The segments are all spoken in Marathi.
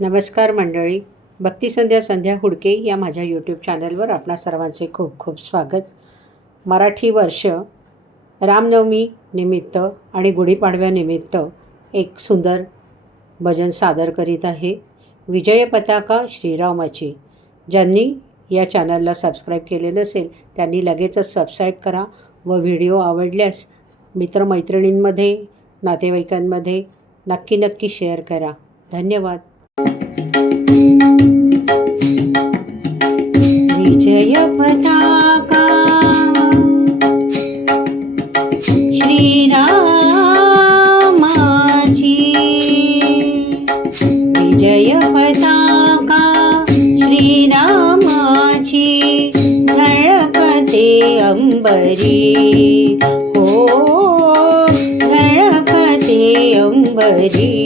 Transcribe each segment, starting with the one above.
नमस्कार मंडळी. भक्तिसंध्या संध्या हुडके या माझ्या यूट्यूब चॅनलवर आपणा सर्वांचे खूप खूप स्वागत. मराठी वर्ष रामनवमी निमित्त आणि गुढीपाडव्यानिमित्त एक सुंदर भजन सादर करीत आहे. विजय पताका श्रीरामाची. ज्यांनी या चॅनलला सबस्क्राईब केले नसेल त्यांनी लगेचच सबस्क्राईब करा व व्हिडिओ आवडल्यास मित्रमैत्रिणींमध्ये नातेवाईकांमध्ये नक्की नक्की शेअर करा. धन्यवाद. विजय पताका श्रीरामाची विजय पताका श्रीरामाची झळकते अंबरी. हो झळकते अंबरी.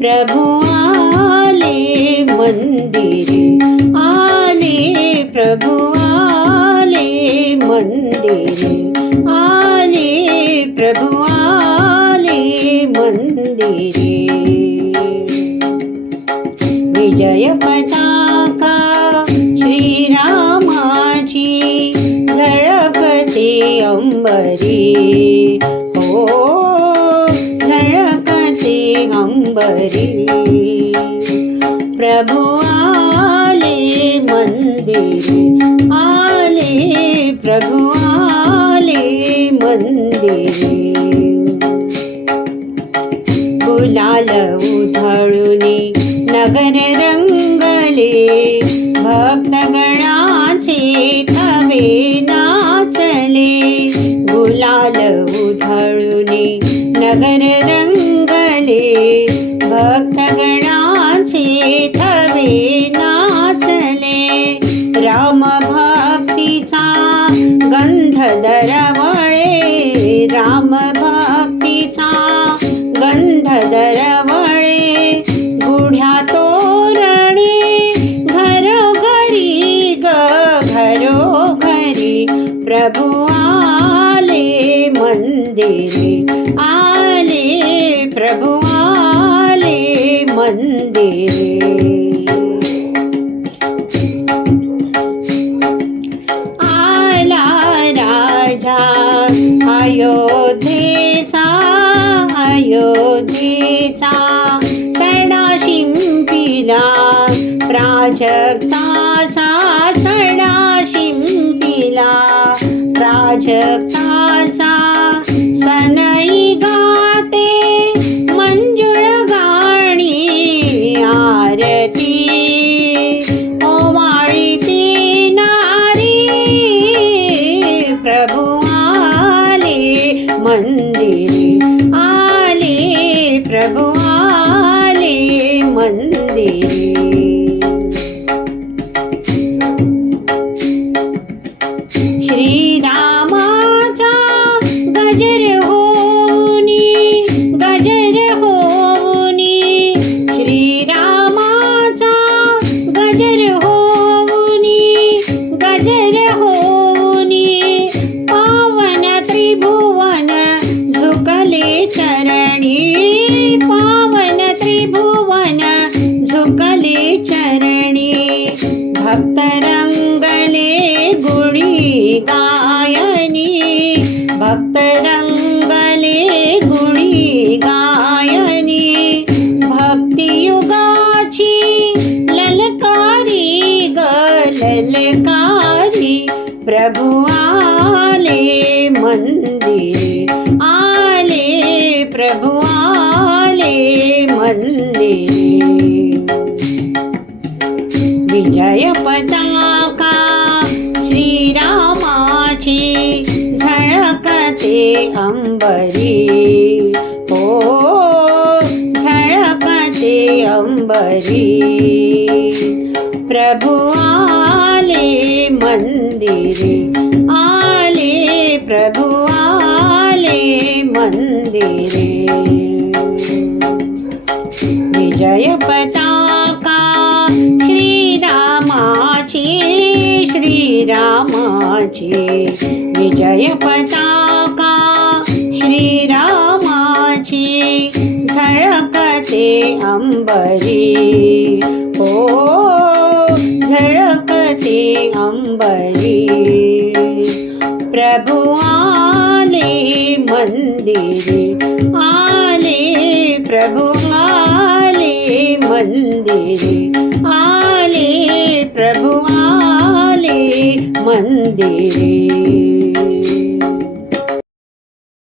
प्रभु आले मंदिरी आले प्रभु आले मंदिरी आले प्रभु आले मंदिरी। विजय पताका झळकते अंबरी। हो झळकते अंबरी प्रभु आले मंदिरी आले प्रभु आले मंदिरी। गुलाल उधळुनी नगर रंगले भक्तगणाचे थवे नाचले। गुलाल उधळुनी नगर रंग प्रभु आले मंदिरी आले प्रभु आले मंदिरी. आला राजा अयोध्येचा अयोध्येचा सणा शिंपिला प्राजक्ता प्राजक्ताचा सनई गाते मंजुळ गाणी आरती. ओमाळीती नारी प्रभु आले मंदिर आले प्रभु आले मंदिर. भक्त रंगले गुढी गायनी. भक्तियुगाची ललकारी ग ललकारी प्रभु आले मंदिरी आले. प्रभु आले मंदिरी. विजय पताका श्रीरामाची ते अंबरी. हो झळकते अंबरी. प्रभु आले मंदिरी आले प्रभु आले मंदिरे. विजय पताका श्रीरामाची श्रीरामाची. विजय पताका झळकते अंबरी. प्रभु आले मंदिरे आले. प्रभु आले मंदिरे आले. प्रभु आले मंदिरे